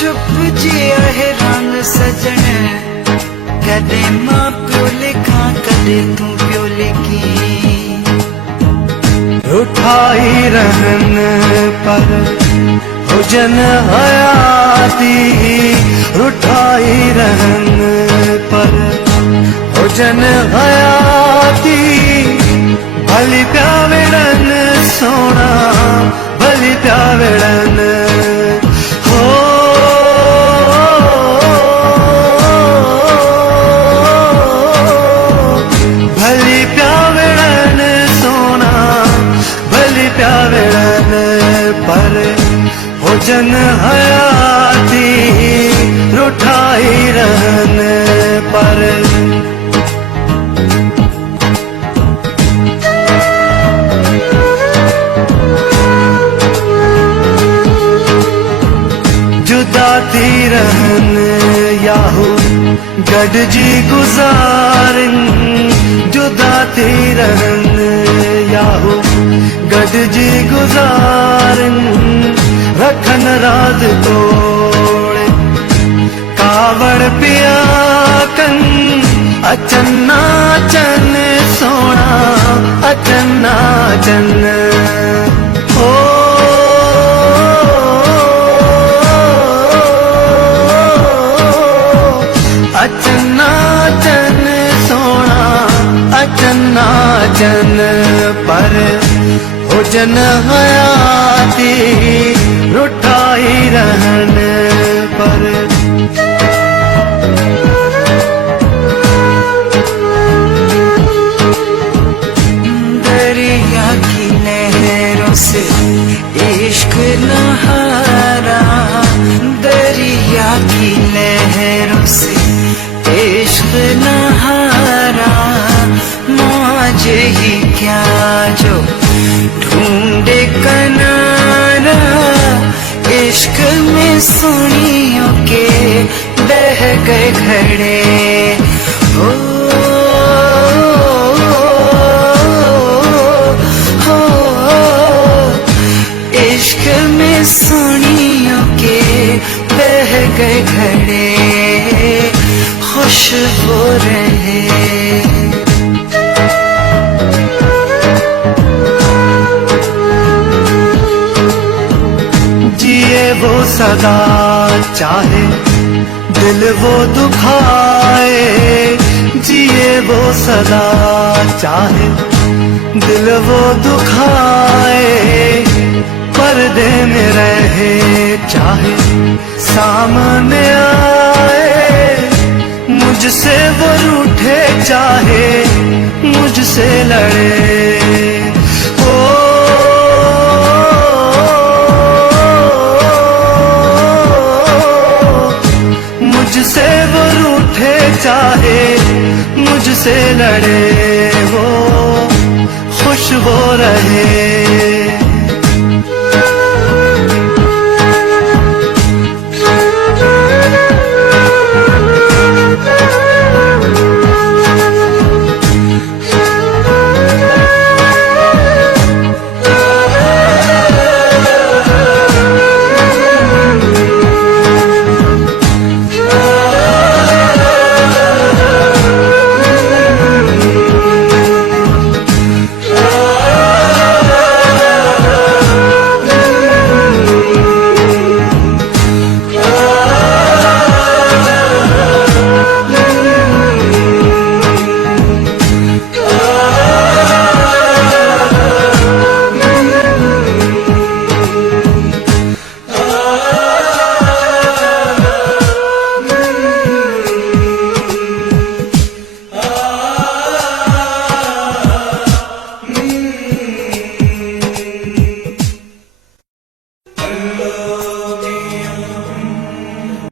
चुप जिया हैरान सजन, कदे मां प्यो लिखा कदे तू प्यो लिखी। रुठाई रहन पर हुजन हयाती, रुठाई रहन पर हुजन हयाती। भली प्यावेड़न सोना भली प्यावेड़न हो, भली प्यावेड़न सोना भली प्यावेड़न पर हुजन हयाती। रुठाई रहन पर जुदा थी रहन याहू गडजी गुजारन, जुदा थी रहन याहू गडजी गुजारन। रखन राज तोड़े कावड़ पिया कन, अचन्ना चन सोना अचन्ना चन हो। अचन्ना चन सोना अचन्ना चन पर हुजन हयाती। रुठाई रहन पर दरिया की लहरों से इश्क नहारा, दरिया की लहरों से इश्क नहारा। मुझे ही क्या जो ढूंढे किनारा, इश्क में सुनियों के बह गए घड़े हो, इश्क में सुनियों के बह गए घड़े खुश हो रहे। जिए वो सदा चाहे दिल वो दुखाए, जिए वो सदा चाहे दिल वो दुखाए। पर्दे में रहे चाहे सामने आए, मुझसे वो रूठे चाहे मुझसे लड़े ओ। मुझसे वो रूठे चाहे मुझसे लड़े, वो खुश हो रहे।